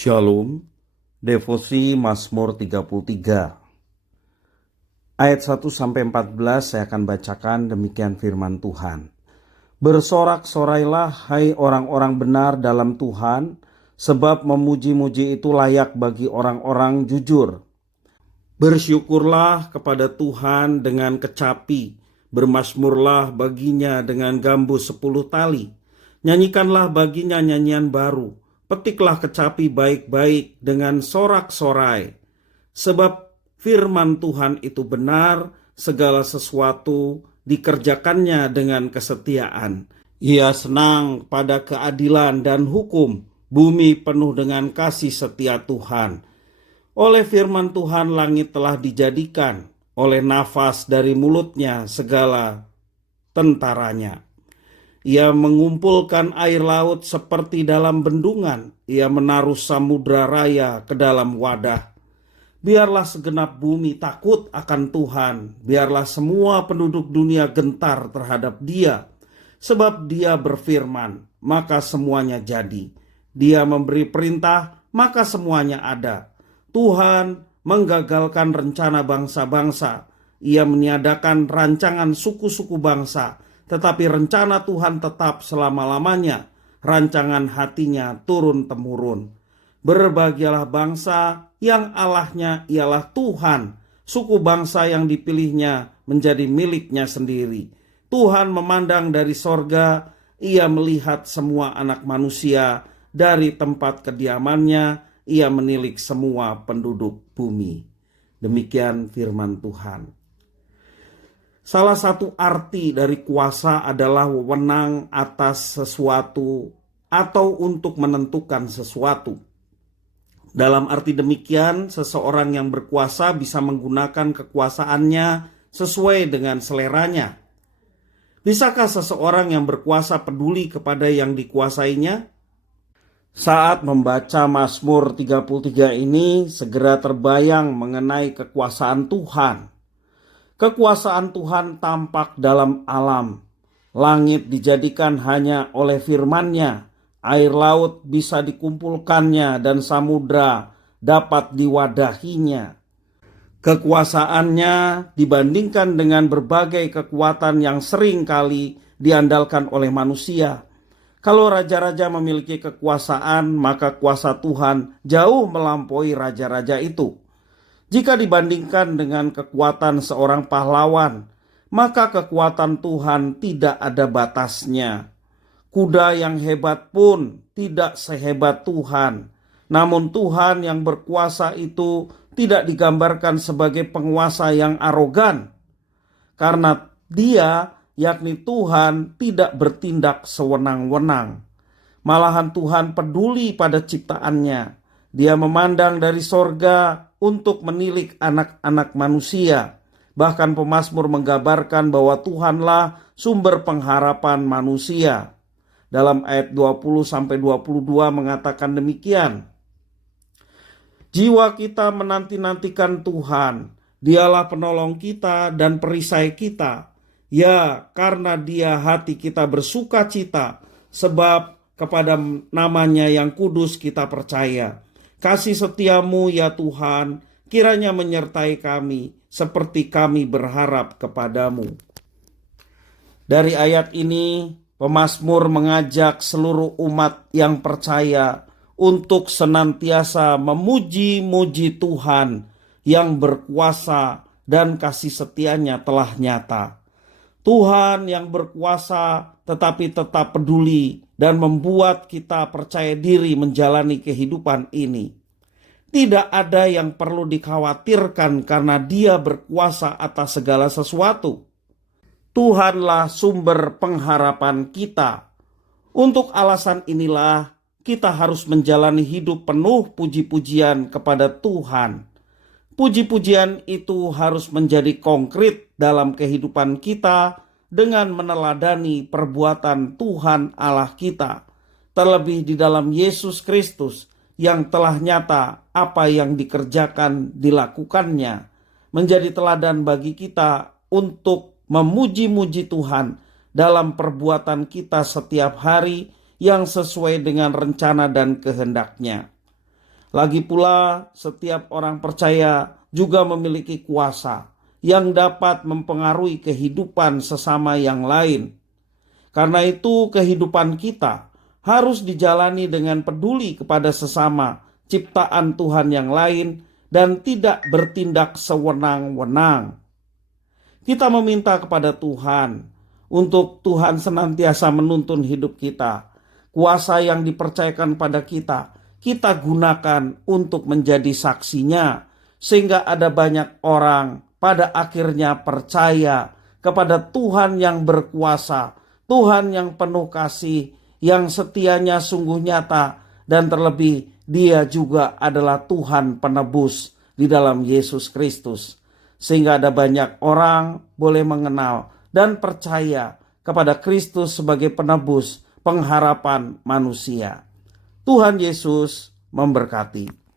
Shalom, Devosi Mazmur 33. Ayat 1-14 saya akan bacakan, demikian firman Tuhan. Bersorak-sorailah hai orang-orang benar dalam Tuhan, sebab memuji-muji itu layak bagi orang-orang jujur. Bersyukurlah kepada Tuhan dengan kecapi, bermazmurlah baginya dengan gambus 10 tali. Nyanyikanlah baginya nyanyian baru. Petiklah kecapi baik-baik dengan sorak-sorai. Sebab firman Tuhan itu benar, segala sesuatu dikerjakannya dengan kesetiaan. Ia senang pada keadilan dan hukum, bumi penuh dengan kasih setia Tuhan. Oleh firman Tuhan langit telah dijadikan, oleh nafas dari mulutnya segala tentaranya. Ia mengumpulkan air laut seperti dalam bendungan. Ia menaruh samudra raya ke dalam wadah. Biarlah segenap bumi takut akan Tuhan. Biarlah semua penduduk dunia gentar terhadap Dia. Sebab Dia berfirman, maka semuanya jadi. Dia memberi perintah, maka semuanya ada. Tuhan menggagalkan rencana bangsa-bangsa. Ia meniadakan rancangan suku-suku bangsa. Tetapi rencana Tuhan tetap selama-lamanya, rancangan hatinya turun-temurun. Berbahagialah bangsa yang Allahnya ialah Tuhan, suku bangsa yang dipilihnya menjadi miliknya sendiri. Tuhan memandang dari sorga, ia melihat semua anak manusia, dari tempat kediamannya, ia menilik semua penduduk bumi. Demikian firman Tuhan. Salah satu arti dari kuasa adalah wewenang atas sesuatu atau untuk menentukan sesuatu. Dalam arti demikian, seseorang yang berkuasa bisa menggunakan kekuasaannya sesuai dengan seleranya. Bisakah seseorang yang berkuasa peduli kepada yang dikuasainya? Saat membaca Mazmur 33 ini, segera terbayang mengenai kekuasaan Tuhan. Kekuasaan Tuhan tampak dalam alam. Langit dijadikan hanya oleh firman-Nya. Air laut bisa dikumpulkannya dan samudra dapat diwadahinya. Kekuasaannya dibandingkan dengan berbagai kekuatan yang sering kali diandalkan oleh manusia. Kalau raja-raja memiliki kekuasaan, maka kuasa Tuhan jauh melampaui raja-raja itu. Jika dibandingkan dengan kekuatan seorang pahlawan, maka kekuatan Tuhan tidak ada batasnya. Kuda yang hebat pun tidak sehebat Tuhan. Namun Tuhan yang berkuasa itu tidak digambarkan sebagai penguasa yang arogan. Karena Dia, yakni Tuhan, tidak bertindak sewenang-wenang. Malahan Tuhan peduli pada ciptaannya. Dia memandang dari sorga untuk menilik anak-anak manusia. Bahkan pemazmur menggambarkan bahwa Tuhanlah sumber pengharapan manusia. Dalam ayat 20-22 mengatakan demikian. Jiwa kita menanti-nantikan Tuhan. Dialah penolong kita dan perisai kita. Ya, karena Dia hati kita bersuka cita, sebab kepada namanya yang kudus kita percaya. Kasih setiamu ya Tuhan, kiranya menyertai kami seperti kami berharap kepadamu. Dari ayat ini, pemazmur mengajak seluruh umat yang percaya untuk senantiasa memuji-muji Tuhan yang berkuasa dan kasih setianya telah nyata. Tuhan yang berkuasa tetapi tetap peduli dan membuat kita percaya diri menjalani kehidupan ini. Tidak ada yang perlu dikhawatirkan karena Dia berkuasa atas segala sesuatu. Tuhanlah sumber pengharapan kita. Untuk alasan inilah kita harus menjalani hidup penuh puji-pujian kepada Tuhan. Puji-pujian itu harus menjadi konkret dalam kehidupan kita dengan meneladani perbuatan Tuhan Allah kita, terlebih di dalam Yesus Kristus yang telah nyata apa yang dikerjakan dilakukannya, menjadi teladan bagi kita untuk memuji-muji Tuhan dalam perbuatan kita setiap hari yang sesuai dengan rencana dan kehendak-Nya. Lagi pula, setiap orang percaya juga memiliki kuasa yang dapat mempengaruhi kehidupan sesama yang lain. Karena itu, kehidupan kita harus dijalani dengan peduli kepada sesama ciptaan Tuhan yang lain dan tidak bertindak sewenang-wenang. Kita meminta kepada Tuhan untuk Tuhan senantiasa menuntun hidup kita. Kuasa yang dipercayakan pada kita, kita gunakan untuk menjadi saksinya, sehingga ada banyak orang pada akhirnya percaya kepada Tuhan yang berkuasa, Tuhan yang penuh kasih, yang setianya sungguh nyata, dan terlebih Dia juga adalah Tuhan penebus di dalam Yesus Kristus. Sehingga ada banyak orang boleh mengenal dan percaya kepada Kristus sebagai penebus pengharapan manusia. Tuhan Yesus memberkati.